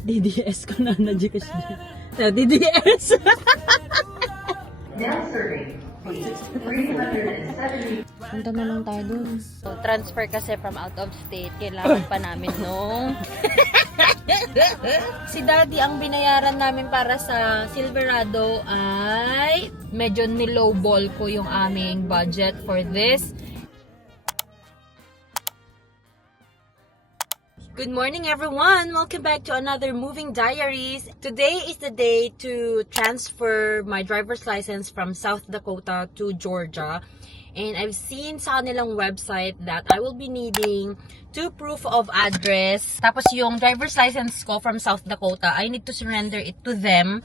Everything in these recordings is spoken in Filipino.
DDS ko na Gcash niya. DDS! Now serving, please. 370. Punta na lang tayo dun. So, transfer kasi from out of state. Kailangan pa namin nung... Si Daddy, ang binayaran namin para sa Silverado ay medyo nilowball ko yung aming budget for this. Good morning everyone! Welcome back to another Moving Diaries. Today is the day to transfer my driver's license from South Dakota to Georgia. And I've seen sa kanilang website that I will be needing 2 proof of address. Tapos yung driver's license ko from South Dakota, I need to surrender it to them.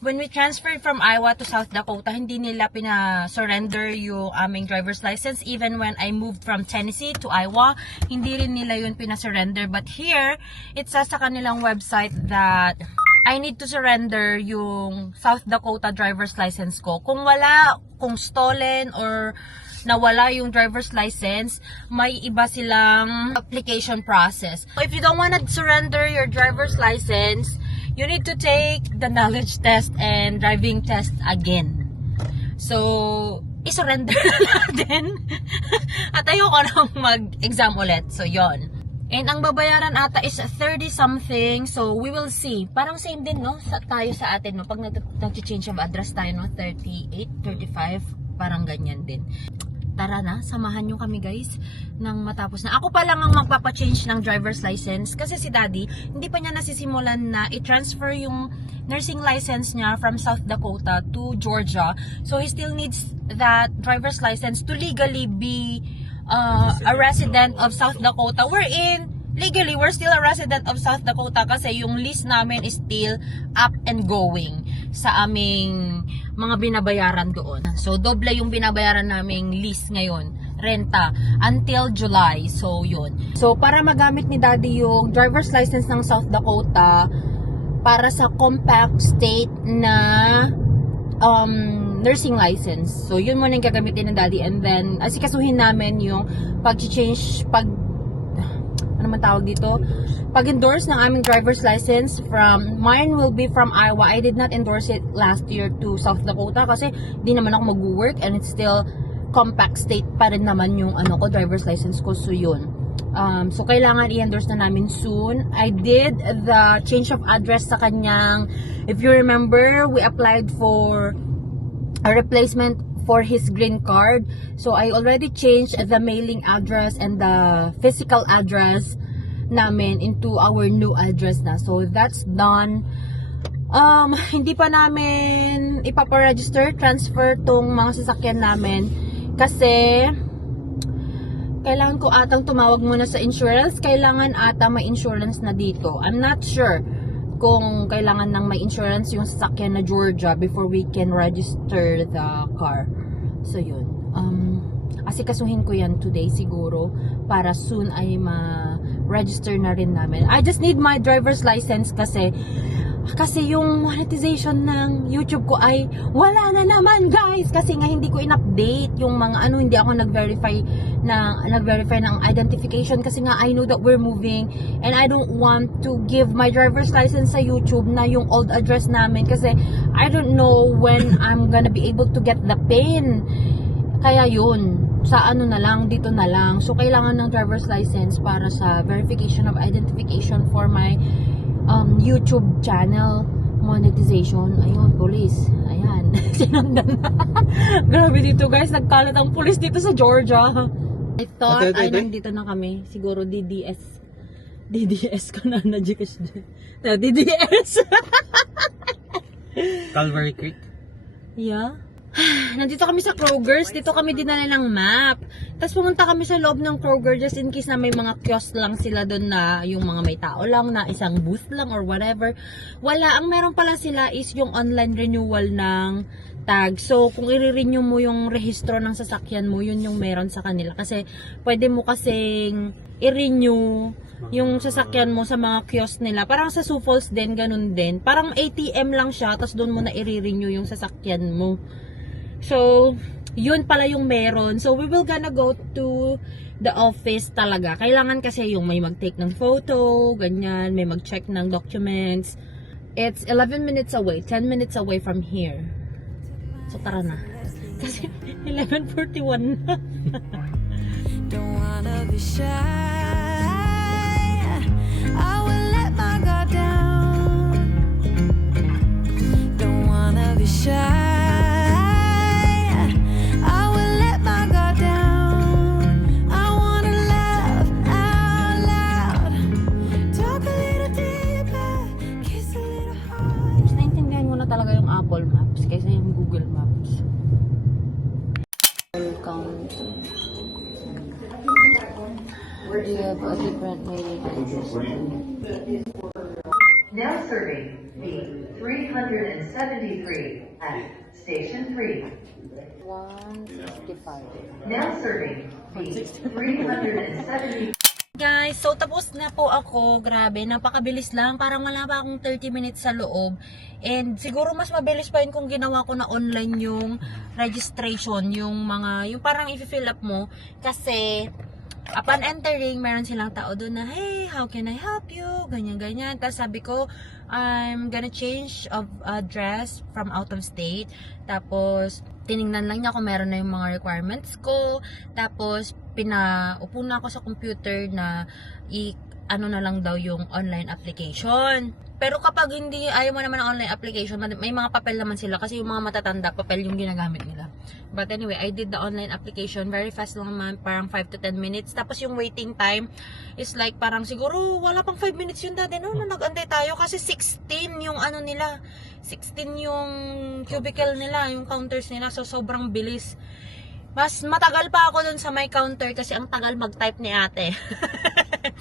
When we transferred from Iowa to South Dakota, hindi nila pina-surrender yung aming driver's license. Even when I moved from Tennessee to Iowa, hindi rin nila yun pina-surrender. But here, it says sa kanilang website that I need to surrender yung South Dakota driver's license ko. Kung wala, kung stolen or nawala yung driver's license, may iba silang application process. So if you don't want to surrender your driver's license, you need to take the knowledge test and driving test again. So, isurrender na natin. At ayoko nang mag-exam ulit. So, yon. And ang babayaran ata is 30 something. So, we will see. Parang same din, no? Tayo sa atin, no? Pag nag-change of address tayo, no? 38, 35, parang ganyan din. Tara na, samahan nyo kami guys nang matapos na. Ako pa lang ang magpapa-change ng driver's license kasi si Daddy, hindi pa niya nasisimulan na i-transfer yung nursing license niya from South Dakota to Georgia. So he still needs that driver's license to legally be a resident of South Dakota. Legally, we're still a resident of South Dakota kasi yung lease namin is still up and going sa aming mga binabayaran doon. So, doble yung binabayaran naming lease ngayon, renta, until July. So, yun. So, para magamit ni Daddy yung driver's license ng South Dakota para sa compact state na nursing license. So, yun muna yung gagamitin ng Daddy. And then, asikasuhin namin yung pag-change, ano man tawag dito, pag-endorse ng aming driver's license mine will be from Iowa. I did not endorse it last year to South Dakota kasi di naman ako mag-work and it's still compact state pa rin naman yung driver's license ko. So yun. So kailangan i-endorse na namin soon. I did the change of address sa kanyang, if you remember, we applied for a replacement for his green card. So I already changed the mailing address and the physical address namin into our new address na. So that's done. Hindi pa namin ipaparegister, transfer tong mga sasakyan namin kasi kailangan ko atang tumawag muna sa insurance. Kailangan ata may insurance na dito. I'm not sure kung kailangan ng may insurance yung sasakyan na Georgia before we can register the car. So yun. Asikasuhin ko yan today siguro para soon ay ma-register na rin namin. I just need my driver's license kasi yung monetization ng YouTube ko ay wala na naman guys kasi nga hindi ko in-update yung mga hindi ako nag-verify ng identification kasi nga I know that we're moving and I don't want to give my driver's license sa YouTube na yung old address namin kasi I don't know when I'm gonna be able to get the PIN. Kaya yun, sa na lang, dito na lang. So kailangan ng driver's license para sa verification of identification for my YouTube channel monetization. Ayun, police. Ayan. Sinundan na. Grabe dito guys. Nagkalat ang police dito sa Georgia. I thought ay nandito na kami. Siguro DDS. DDS ko na Gcash dyan. DDS. Calvary Creek. Yeah. Nandito kami sa Kroger's. Dito kami dinala ng map. Tapos pumunta kami sa loob ng Kroger just in case na may mga kiosk lang sila doon na yung mga may tao lang na isang booth lang or whatever. Wala. Ang meron pala sila is yung online renewal ng tag. So, kung i-renew mo yung rehistro ng sasakyan mo, yun yung meron sa kanila. Kasi pwede mo kasing i-renew yung sasakyan mo sa mga kiosk nila. Parang sa Sioux Falls din, ganun din. Parang ATM lang siya, tapos doon mo na i-renew yung sasakyan mo. So, yun pala yung meron. So, we will gonna go to the office talaga. Kailangan kasi yung may mag-take ng photo, ganyan, may mag-check ng documents. It's 11 minutes away, 10 minutes away from here. So, tara na. Kasi 11:41 na. Don't wanna be shy. I will let my guard down. Don't wanna be shy. I will let my guard down. I wanna laugh out loud. Talk a little deeper. Kiss a little harder. Mas naintindihan mo na talaga yung Apple Maps kaysa yung Google Maps. Welcome. Do you have a different mailing address? Now serving B373 at Station 3. 165. Now serving B370. Guys, so tapos na po ako. Grabe, napakabilis lang. Parang wala pa akong 30 minutes sa loob. And siguro mas mabilis pa yun kung ginawa ko na online yung registration. Yung parang i-fill up mo. Kasi upon entering, meron silang tao doon na, hey, how can I help you? Ganyan-ganyan. Tapos sabi ko, I'm gonna change of address from out of state. Tapos, tiningnan lang niya kung meron na yung mga requirements ko. Tapos, pinaupo na ako sa computer na ano na lang daw yung online application. Pero kapag hindi, ayaw mo naman ng online application, may mga papel naman sila kasi yung mga matatanda, papel yung ginagamit nila. But anyway, I did the online application. Very fast lang naman, parang 5 to 10 minutes. Tapos yung waiting time is like parang siguro wala pang 5 minutes yun dati. No, nag-antay tayo kasi 16 yung ano nila. 16 yung cubicle nila, yung counters nila. So sobrang bilis. Mas matagal pa ako dun sa my counter kasi ang tagal mag-type ni ate.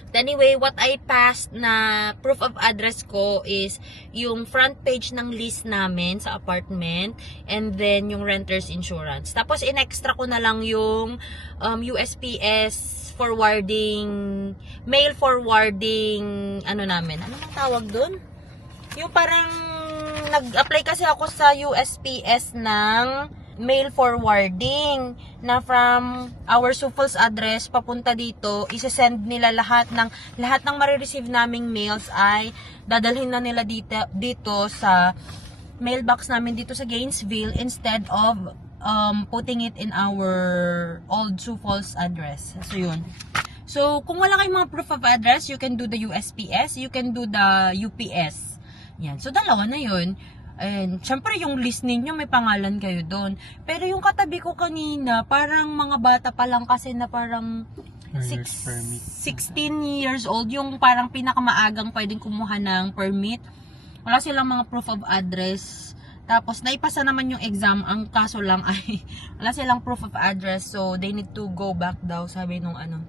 Anyway, what I passed na proof of address ko is yung front page ng lease namin sa apartment and then yung renter's insurance. Tapos in-extra ko na lang yung USPS forwarding, mail forwarding, ano namin. Ano nang tawag dun? Yung parang nag-apply kasi ako sa USPS ng mail forwarding na from our Sioux Falls address papunta dito, isesend nila lahat ng marireceive naming mails ay dadalhin na nila dito sa mailbox namin dito sa Gainesville instead of putting it in our old Sioux Falls address. So yun. So kung wala kayong mga proof of address, you can do the USPS, you can do the UPS. Yan. So dalawa na yun. And syempre yung list ninyo may pangalan kayo doon. Pero yung katabi ko kanina, parang mga bata pa lang kasi na parang 16 years old, yung parang pinakamaagang pwedeng kumuha ng permit. Wala silang mga proof of address. Tapos naipasa naman yung exam, ang kaso lang ay wala silang proof of address, so they need to go back daw, sabi nung ano.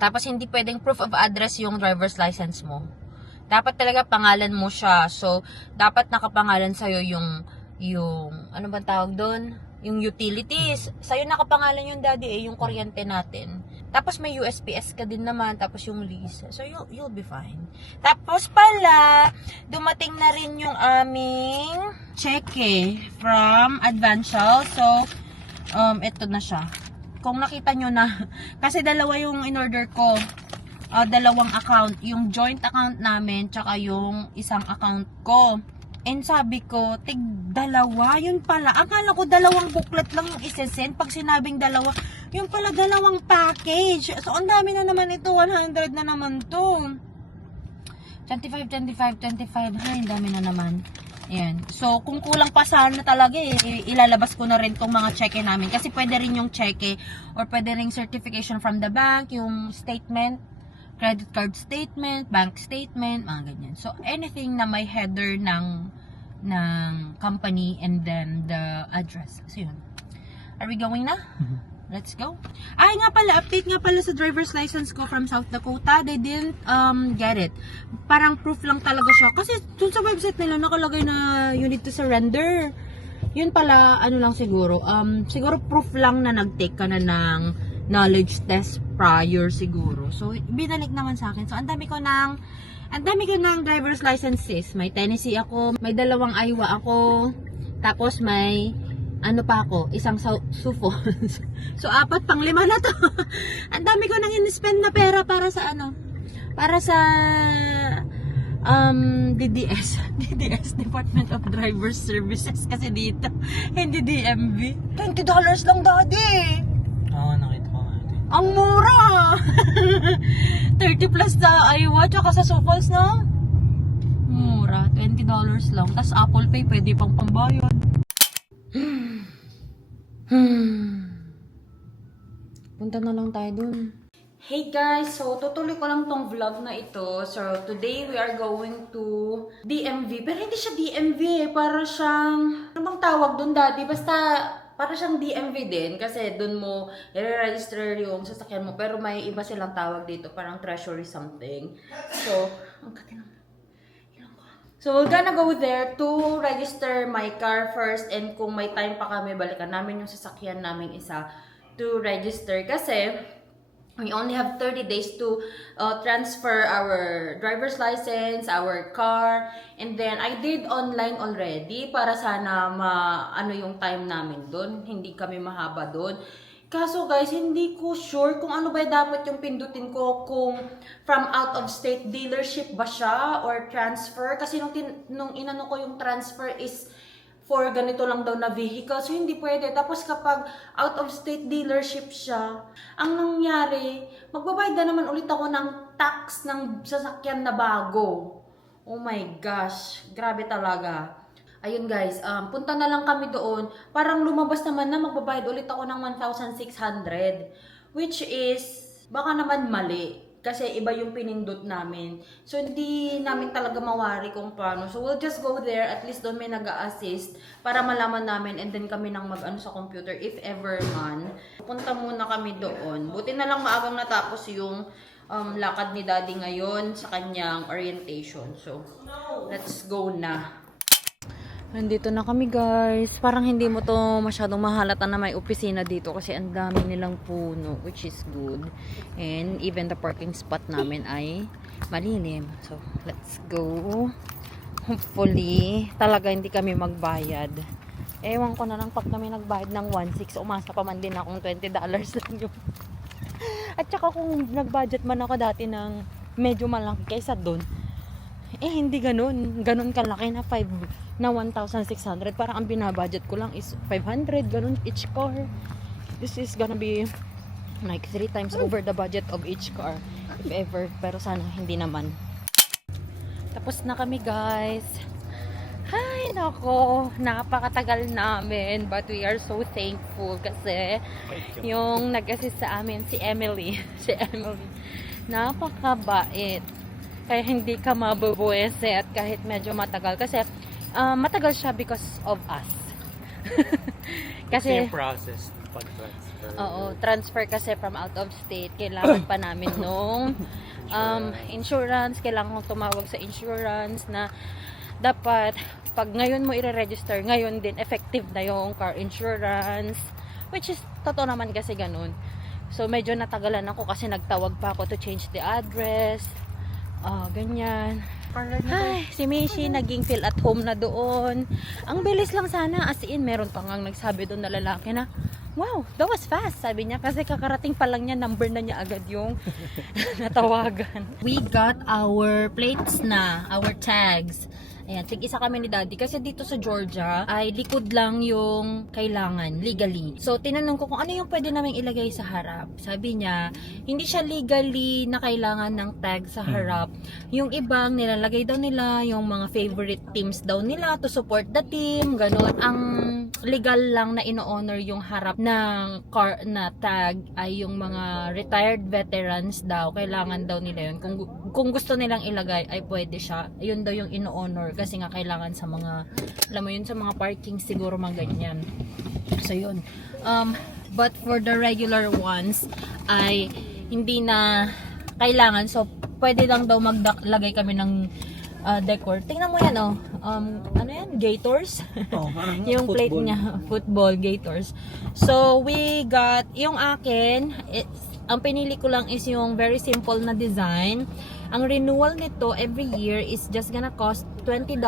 Tapos hindi pwedeng proof of address yung driver's license mo. Dapat talaga pangalan mo siya. So, dapat nakapangalan sa'yo yung ano ba tawag doon? Yung utilities. Sa'yo nakapangalan yung daddy yung kuryente natin. Tapos may USPS ka din naman, tapos yung lease. So, you'll be fine. Tapos pala, dumating na rin yung aming cheque from Advancial. So, ito na siya. Kung nakita nyo na, kasi dalawa yung in-order ko. Dalawang account, yung joint account namin tsaka yung isang account ko. And sabi ko, dalawa, yun pala. Akala ko dalawang booklet lang yung isesend. Pag sinabing dalawa, yun pala dalawang package. So, ang dami na naman ito, 100 na naman to. 25. Ay, dami na naman. Ayan. So, kung kulang pa sana talaga, ilalabas ko na rin tong mga cheque namin. Kasi pwede rin yung cheque or pwede rin certification from the bank, yung statement, credit card statement, bank statement, mga ganyan. So, anything na may header ng company and then the address. So, yun. Are we going na? Let's go. Ay, nga pala, update nga pala sa driver's license ko from South Dakota. They didn't get it. Parang proof lang talaga siya. Kasi dun sa website nila, nakalagay na you need to surrender. Yun pala, ano lang siguro. Siguro proof lang na nag-take ka na ng knowledge test prior siguro. So, binalik naman sa akin. So, ang dami ko ng driver's licenses. May Tennessee ako, may 2 Iowa ako, tapos may ano pa ako, isang sufo. So, 4 pang 5 na to. Ang dami ko nang in-spend na pera para sa ano? Para sa DDS. DDS, Department of Driver Services. Kasi dito, hindi DMV. $20 lang, daddy. Oo, nakita ko nga ito. Ang mura! 30 plus sa Iowa, tsaka sa Sofals, no? Mura, $20 lang. Tapos Apple Pay, pwede pang pambayad. Punta na lang tayo dun. Hey guys, so tutuloy ko lang tong vlog na ito. So today we are going to DMV. Pero hindi siya DMV eh. Para siyang, ano bang tawag dun, daddy? Basta para siyang DMV din. Kasi dun mo i-register yung sasakyan mo. Pero may iba silang tawag dito. Parang treasury something. So, ang katinang. So, we're gonna go there to register my car first, and kung may time pa kami, balikan namin yung sasakyan namin isa to register kasi we only have 30 days to transfer our driver's license, our car, and then I did online already para sana ano yung time namin doon, hindi kami mahaba doon. Kaso guys, hindi ko sure kung ano ba dapat yung pindutin ko, kung from out of state dealership ba siya or transfer. Kasi nung inano ko yung transfer is for ganito lang daw na vehicle. So hindi pwede. Tapos kapag out of state dealership siya, ang nangyari, magbabayad na naman ulit ako ng tax ng sasakyan na bago. Oh my gosh, grabe talaga. Ayun guys, punta na lang kami doon. Parang lumabas naman na magbabayad ulit ako ng 1,600. Which is, baka naman mali. Kasi iba yung pinindot namin. So, hindi namin talaga mawari kung paano. So, we'll just go there. At least doon may nag-a-assist para malaman namin. And then kami nang mag-ano sa computer if ever man. Punta muna kami doon. Buti na lang maagang natapos yung lakad ni daddy ngayon sa kanyang orientation. So, let's go na. Nandito na kami guys. Parang hindi mo to masyadong mahalata na may opisina dito kasi ang dami nilang puno, which is good. And even the parking spot namin ay malilim. So, let's go. Hopefully, talaga hindi kami magbayad. Ewan ko na lang pag kami nagbayad ng 1,600, umasa pa man din akong $20 lang yun. At saka kung nag-budget man ako dati ng medyo malaki kaysa doon, eh hindi ganun. Ganun kalaki na 1,600. Parang ang binabudget ko lang is 500. Ganun each car. This is gonna be like 3 times over the budget of each car. If ever. Pero sana hindi naman. Tapos na kami guys. Ay nako. Napakatagal namin. But we are so thankful kasi yung nag-assist sa amin si Emily. Si Emily. Napakabait. Kaya hindi ka mabubueset kahit medyo matagal. Kasi matagal siya because of us. Kasi yung process pag-transfer. Oo, transfer kasi from out of state. Kailangan pa namin nung insurance. Kailangan kong tumawag sa insurance na dapat pag ngayon mo i-register, ngayon din effective na yung car insurance. Which is, totoo naman kasi ganun. So, medyo natagalan ako kasi nagtawag pa ako to change the address. Ganyan. Ay, si Mishi naging feel at home na doon. Ang bilis lang sana. As in, meron pa ngang nagsabi doon na lalaki na, wow, that was fast. Sabi niya, kasi kakarating pa lang niya, number na niya agad yung natawagan. We got our plates na, our tags. Ayan, tig-isa kami ni daddy. Kasi dito sa Georgia, ay likod lang yung kailangan, legally. So, tinanong ko kung ano yung pwede namin ilagay sa harap. Sabi niya, hindi siya legally na kailangan ng tag sa harap. Yung ibang nilalagay daw nila, yung mga favorite teams daw nila to support the team, gano'n. Ang legal lang na ino-honor yung harap ng car na tag ay yung mga retired veterans daw. Kailangan daw nila yun. Kung gusto nilang ilagay, ay pwede siya. Yun daw yung ino-honor. Kasi nga kailangan sa mga, alam mo yun, sa mga parking siguro mga ganyan. So yun. But for the regular ones ay hindi na kailangan. So pwede lang daw maglagay kami ng decor. Tingnan mo yan ano yan? Gators? Oh, parang yung plate niya, football, Gators. So we got, yung akin, ang pinili ko lang is yung very simple na design. Ang renewal nito every year is just gonna cost $20.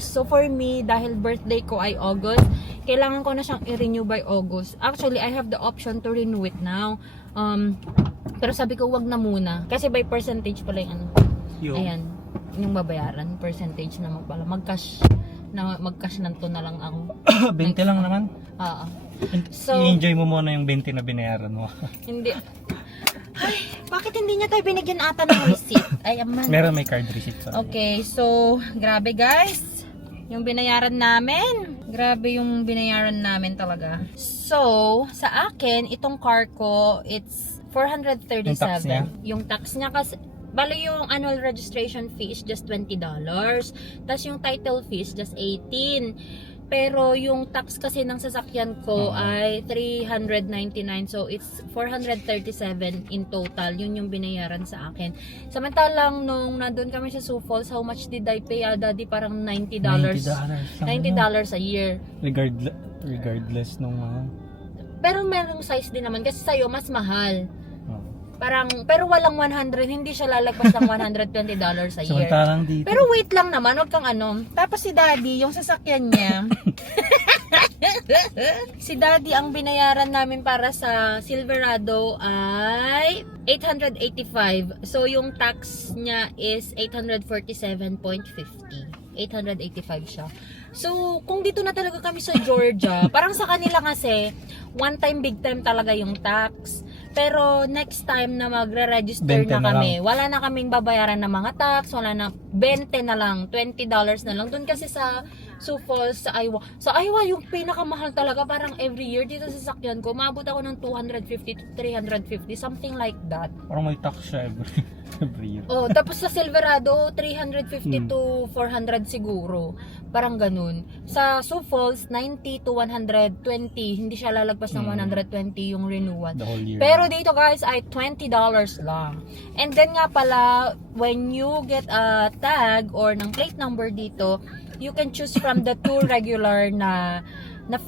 So for me, dahil birthday ko ay August, kailangan ko na siyang i-renew by August. Actually, I have the option to renew it now. Pero sabi ko, wag na muna. Kasi by percentage pala yung ano. Yung Ayan, yung babayaran. Percentage naman pala. Mag-cash nanto na lang ako. 20 lang naman. Oo. So, I-enjoy mo muna yung 20 na binayaran mo. hindi. Ay, bakit hindi niya tayo binigyan ata ng receipt? Ay, aman. Meron may card receipt sa. Okay, so, grabe guys. Yung binayaran namin. Grabe yung binayaran namin talaga. So, sa akin, itong car ko, it's 437. Yung tax niya? Yung tax niya kasi, bali yung annual registration fee is just $20. Tapos yung title fee is just 18. Pero yung tax kasi ng sasakyan ko ay 399. So it's 437 in total. Yun yung binayaran sa akin. Samantalang nung nandun kami sa Sioux Falls, how much did I pay? Daddy, parang $90. $90 a year. Regardless nung Pero merong size din naman kasi sa'yo mas mahal. oh. Parang, pero walang 100, hindi siya lalagpas ng $120 a year. Samantalang dito. Pero wait lang naman, wag kang ano. Tapos si Daddy, yung sasakyan niya, si Daddy, ang binayaran namin para sa Silverado ay $885. So, yung tax niya is $847.50. 885 siya. So, kung dito na talaga kami sa Georgia, parang sa kanila kasi, one time, big time talaga yung tax. Pero next time na magre-register 20 na na kami, wala na kaming babayaran ng mga tax, wala na, 20 na lang, $20 na lang. Doon kasi sa Sioux Falls, sa Iowa. Sa Iowa, yung pinakamahal talaga, parang every year dito sa sakyan ko, maabot ako ng 250 to 350, something like that. Parang may tax siya every year. Oh, tapos sa Silverado, 350 to 400 siguro. Parang ganun. Sa Sioux Falls, 90 to 120. Hindi siya lalagpas ng 120 yung renewal. The whole year. Pero dito guys ay $20 lang. And then nga pala, when you get a tag or ng plate number dito, you can choose from the two regular na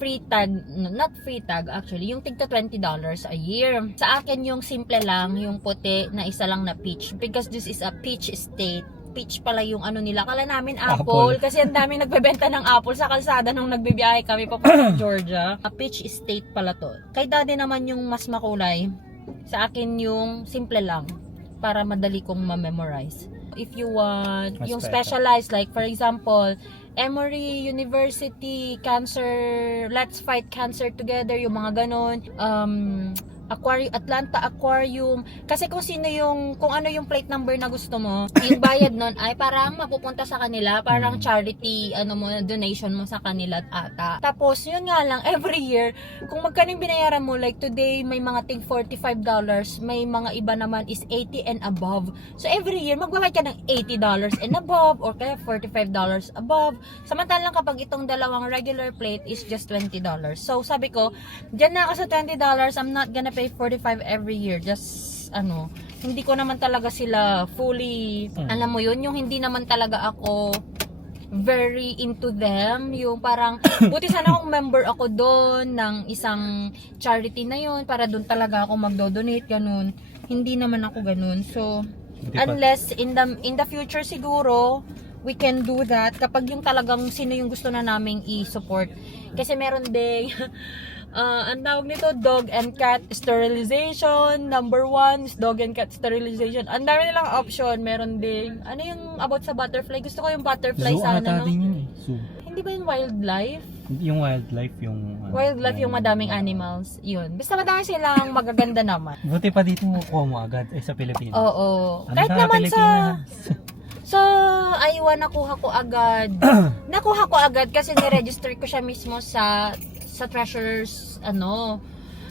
free tag, not free tag actually, yung tigta $20 a year. Sa akin yung simple lang, yung puti na isa lang na peach because this is a peach state. Peach pala yung ano nila. Kala namin apple, kasi ang daming nagbebenta ng apple sa kalsada nung nagbibiyahe kami papunta Georgia. A peach state pala to. Kay Daddy naman yung mas makulay. Sa akin yung simple lang para madali kong ma-memorize. If you want Mas yung special. specialized, like for example, Emory University Cancer, Let's Fight Cancer Together, yung mga ganon. Atlanta Aquarium. Kasi kung sino yung, kung ano yung plate number na gusto mo, yung bayad nun ay parang mapupunta sa kanila, parang charity, ano mo, donation mo sa kanila ata. Tapos, yun nga lang, every year, kung magkano yung binayaran mo, like today, may mga tig $45, may mga iba naman is 80 and above. So, every year, magbabayad ka ng $80 and above, or kaya $45 above. Samantalang kapag itong dalawang regular plate is just $20. So, sabi ko, dyan na ako sa $20, I'm not gonna pay 45 every year. Just ano, hindi ko naman talaga sila fully, alam mo yun, yung hindi naman talaga ako very into them, yung parang buti sana akong member ako doon ng isang charity na yun para doon talaga ako magdo-donate, ganun. Hindi naman ako ganun. So unless in the future siguro we can do that kapag yung talagang sino yung gusto na naming i-support. Kasi meron din ang tawag nito, dog and cat sterilization. Number 1 is dog and cat sterilization. Ang dami nilang option. Meron ding, ano yung about sa butterfly? Gusto ko yung butterfly Zoo sana, ata no? din yun eh. Zoo. Hindi ba yung wildlife? Yung wildlife, yung... Wildlife yung madaming animals. Yun. Basta madami silang magaganda naman. Buti pa dito kukuha mo agad sa Pilipinas. Oo. Ano Kahit sa naman Pilipinas? sa Iowa, nakuha ko agad. Nakuha ko agad kasi niregister ko siya mismo sa treasurer's ano.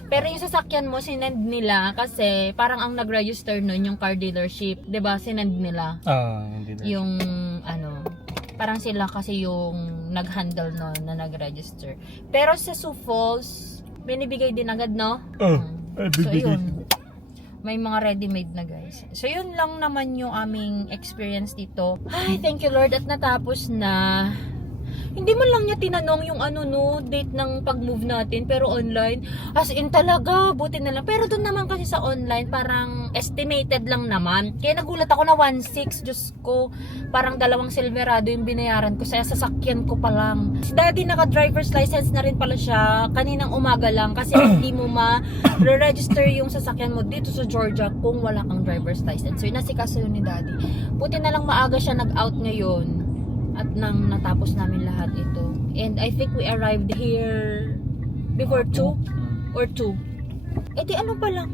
Pero yung sasakyan mo sinend nila kasi parang ang nag-register nun yung car dealership, 'di ba? Sinend nila Hindi na. yung ano, parang sila kasi yung nag-handle nun na nag-register. Pero sa Sioux Falls, binibigay din agad, no? So yun. May mga ready-made na guys. So yun lang naman yung aming experience dito. Ay, thank you Lord at natapos na. Hindi man lang niya tinanong yung date ng pag-move natin, pero online, as in talaga, buti na lang. Pero doon naman kasi sa online, parang estimated lang naman. Kaya nagulat ako na 1.6, Diyos ko, parang 2 Silverado yung binayaran ko, sa sasakyan ko pa lang. Si Daddy naka-driver's license na rin pala siya, kaninang umaga lang, kasi hindi mo ma-register yung sasakyan mo dito sa Georgia kung wala kang driver's license. So, inasikaso yun ni Daddy. Buti na lang maaga siya nag-out ngayon. At nang natapos namin lahat ito. And I think we arrived here before 2 or 2. Eh di ano pa lang?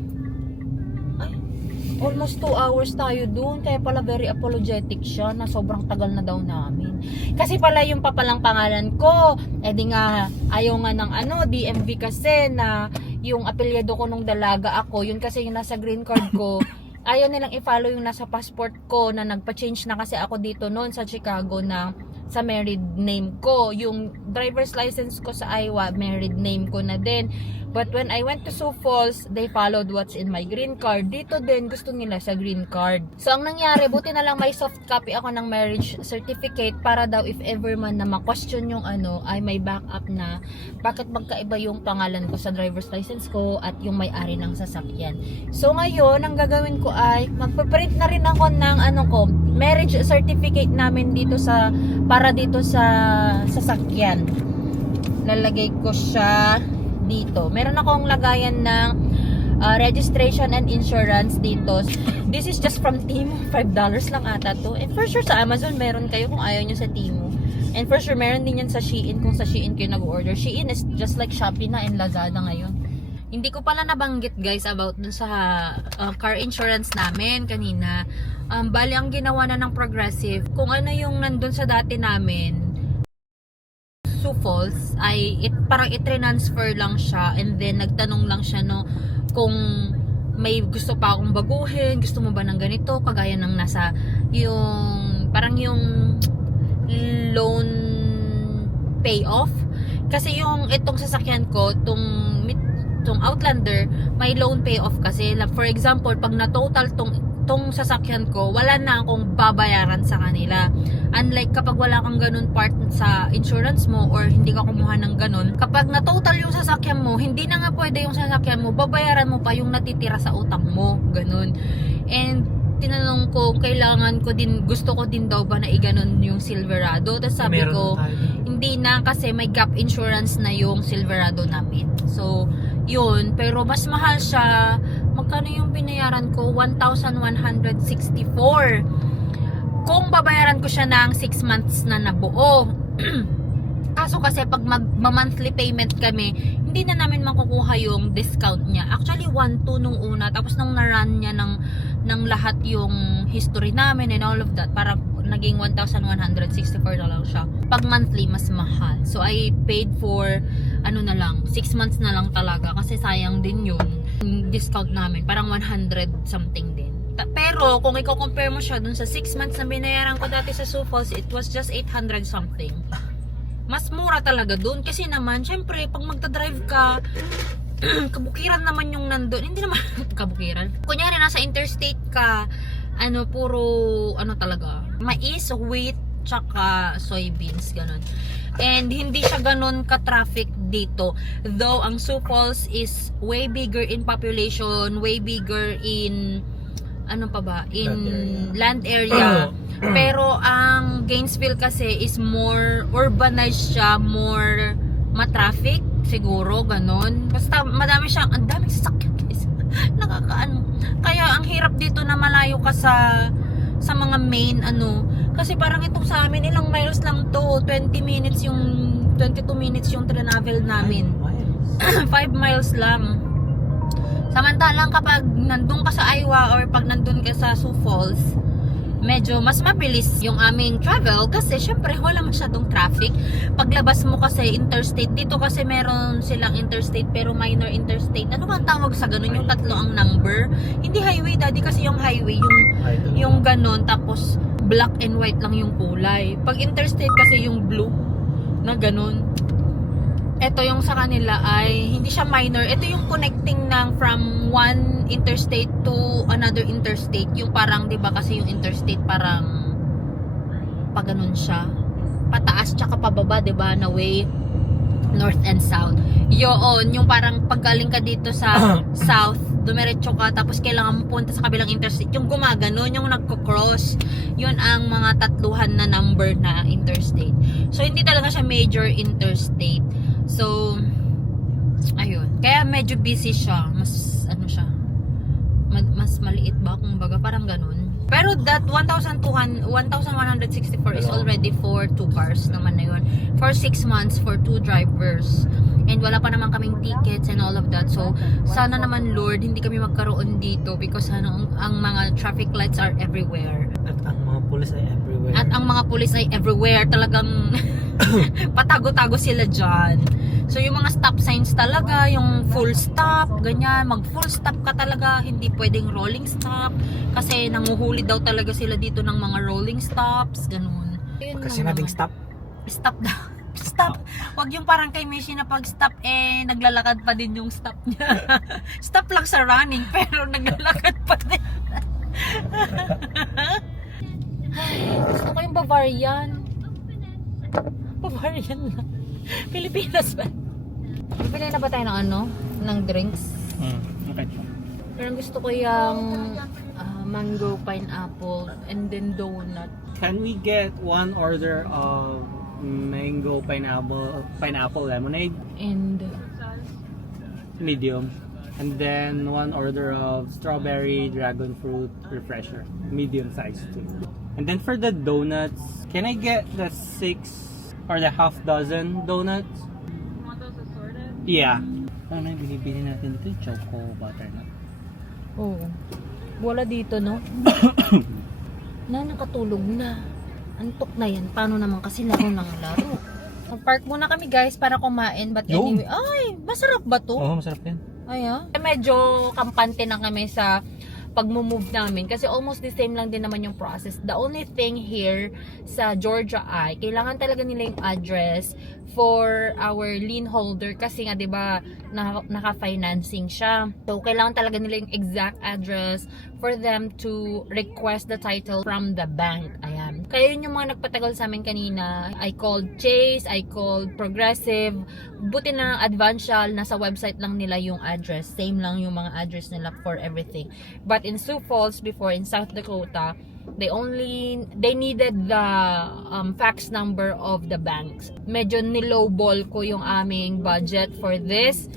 Ay, almost 2 hours tayo dun. Kaya pala very apologetic siya na sobrang tagal na daw namin. Kasi pala yung papalang pangalan ko, eh di nga ayaw nga ng DMV kasi na yung apelyido ko nung dalaga ako, yun kasi yung nasa green card ko. Ayaw nilang i-follow yung nasa passport ko na nagpa-change na kasi ako dito noon sa Chicago na sa married name ko. Yung driver's license ko sa Iowa, married name ko na din. But when I went to Sioux Falls, they followed what's in my green card. Dito din, gusto nila sa green card. So, ang nangyari, buti na lang may soft copy ako ng marriage certificate para daw if ever man na ma-question yung ay may backup na bakit magkaiba yung pangalan ko sa driver's license ko at yung may-ari ng sasakyan. So, ngayon, ang gagawin ko ay magpaprint na rin ako ng marriage certificate namin dito para dito sa sasakyan. Lalagay ko siya dito. Meron akong lagayan ng registration and insurance dito. This is just from Temu. $5 lang ata to. And for sure sa Amazon meron kayo kung ayaw nyo sa Temu. And for sure meron din yan sa Shein kung sa Shein kayo nag-order. Shein is just like Shopee na and Lazada ngayon. Hindi ko pala nabanggit guys about dun sa car insurance namin kanina. Bali ang ginawa na ng Progressive, kung ano yung nandun sa dati namin, Sioux Falls, ay parang i-transfer lang siya and then nagtanong lang siya kung may gusto pa akong baguhin, gusto mo ba ng ganito, kagaya ng nasa yung parang yung loan payoff. Kasi yung itong sasakyan ko, itong Outlander, may loan payoff kasi. For example, pag na-total tong sasakyan ko, wala na akong babayaran sa kanila. Unlike kapag wala kang ganun part sa insurance mo or hindi ka kumuha ng ganun, kapag na-total yung sasakyan mo, hindi na nga pwede yung sasakyan mo, babayaran mo pa yung natitira sa utang mo. Ganun. And tinanong ko, gusto ko din daw ba na iganon yung Silverado? Tapos sabi ko, hindi na kasi may gap insurance na yung Silverado namin. So, yun. Pero mas mahal siya. Magkano yung binayaran ko? 1,164. Kung babayaran ko siya ng 6 months na nabuo. Kaso kasi pag mag-monthly payment kami, hindi na namin makukuha yung discount niya. Actually, 1,200 nung una. Tapos nung na-run niya ng lahat yung history namin and all of that, para naging 1,164 na lang siya. Pag monthly, mas mahal. So, I paid for, 6 months na lang talaga. Kasi sayang din yun. Discount namin, parang 100 something din. Pero, kung i-compare mo siya dun sa 6 months na binayaran ko dati sa Sioux Falls, it was just 800 something. Mas mura talaga dun. Kasi naman, syempre, pag magta-drive ka, kabukiran naman yung nandun. Hindi naman kabukiran. Kunyari, nasa interstate ka, puro, talaga, mais, wheat, tsaka soybeans, ganun. And hindi siya ganun ka-traffic dito. Though, ang Sioux Falls is way bigger in population, way bigger in, land area. Pero, ang Gainesville kasi is more urbanized siya, more ma-traffic, siguro, ganun. Basta, ang daming sasakyan, guys. Kaya, ang hirap dito na malayo ka sa mga main, kasi parang itong sa amin, ilang miles lang to, 22 minutes yung travel namin. 5 miles lang. Samantalang kapag nandun ka sa Iowa or pag nandun ka sa Sioux Falls, medyo mas mabilis yung aming travel kasi syempre wala masyadong traffic. Paglabas mo kasi interstate, dito kasi meron silang interstate pero minor interstate. Ano ba ang tawag sa ganun? Yung tatlo ang number. Hindi highway, daddy, kasi yung highway, yung ganun, tapos black and white lang yung kulay. Pag interstate kasi yung blue na ganun. Ito yung sa kanila ay hindi siya minor. Ito yung connecting from one interstate to another interstate. Yung parang, 'di ba, kasi yung interstate parang pag ganun siya. pataas tsaka pababa, 'di ba, na way north and south. Yun, yung parang paggaling ka dito sa south, dumiretso ka, tapos kailangan mo punta sa kabilang interstate. Yung gumaganon, yung nagko-cross, yun ang mga tatluhan na number na interstate. So, hindi talaga siya major interstate. So, ayun. Kaya medyo busy siya. Mas, ano siya, mas maliit ba? Kung baga, parang ganun. Pero that 1,164 is already for 2 cars naman na yun. For 6 months, for 2 drivers. And wala pa naman kaming tickets and all of that. So, sana naman Lord, hindi kami magkaroon dito because ang mga traffic lights are everywhere. At ang mga pulis ay everywhere. At ang mga pulis ay everywhere. Talagang patago-tago sila dyan. So, yung mga stop signs talaga, yung full stop, ganyan, mag full stop ka talaga, hindi pwedeng rolling stop, kasi nanguhuli daw talaga sila dito ng mga rolling stops, ganun. Kasi nating stop. Stop daw. Stop. Wag yung parang kay Messi na pag stop, naglalakad pa din yung stop niya. Stop lang sa running, pero naglalakad pa din. Ay, gusto ko yung Bavarian. Bavarian na. Pilipinas ba? Bibili na ba tayo ng ano? Ng drinks? Okay. Pero gusto ko yung mango, pineapple, and then donut. Can we get one order of mango pineapple lemonade, And medium, and then one order of strawberry dragon fruit refresher, medium size too. And then for the donuts, can I get the 6 or the half dozen donuts? You want those assorted? Yeah. Ano na yung binibili natin dito? Choco butternut. oh, wala dito, no? Nakatulog na. Antok na yan. Paano naman kasi laro ng laro? Park muna kami guys para kumain. But Yo. anyway, ay, masarap ba to? Oo, masarap yan. Ay, medyo kampante na kami sa pag-move namin kasi almost the same lang din naman yung process. The only thing here sa Georgia ay kailangan talaga nila yung address for our lien holder kasi nga 'di ba naka-financing siya. So kailangan talaga nila yung exact address for them to request the title from the bank. Ayan. Kaya yun yung mga nagpatagal sa amin kanina. I called Chase, I called Progressive. Buti na Advancial, nasa website lang nila yung address. Same lang yung mga address nila for everything. But in Sioux Falls before, in South Dakota, they needed the fax number of the banks. Medyo nilowball ko yung aming budget for this.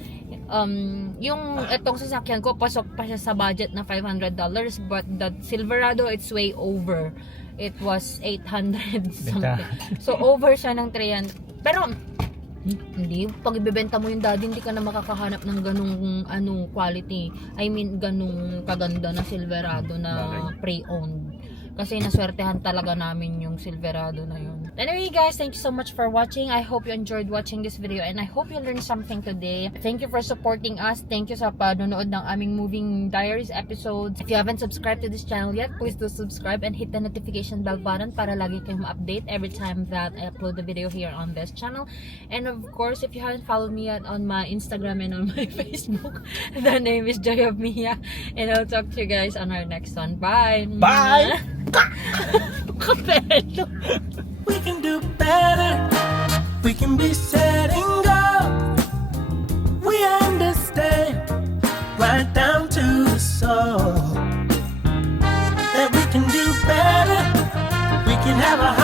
Yung etong sasakyan ko, pasok pa siya sa budget na $500, but the Silverado, it's way over. It was 800 something. So over siya ng 300. Pero hindi, pag ibebenta mo yung daddy, hindi ka na makakahanap ng ganung quality. I mean, ganung kaganda na Silverado na pre-owned. Kasi naswertehan talaga namin yung Silverado na yun. Anyway guys, thank you so much for watching. I hope you enjoyed watching this video and I hope you learned something today. Thank you for supporting us. Thank you sa panonood ng aming Moving Diaries episodes. If you haven't subscribed to this channel yet, please do subscribe and hit the notification bell button para lagi kayong ma-update every time that I upload the video here on this channel. And of course, if you haven't followed me yet on my Instagram and on my Facebook, the name is Joy of Mia. And I'll talk to you guys on our next one. Bye! Bye! Kapelo! We can do better. We can be setting go. We understand right down to the soul that we can do better. We can have a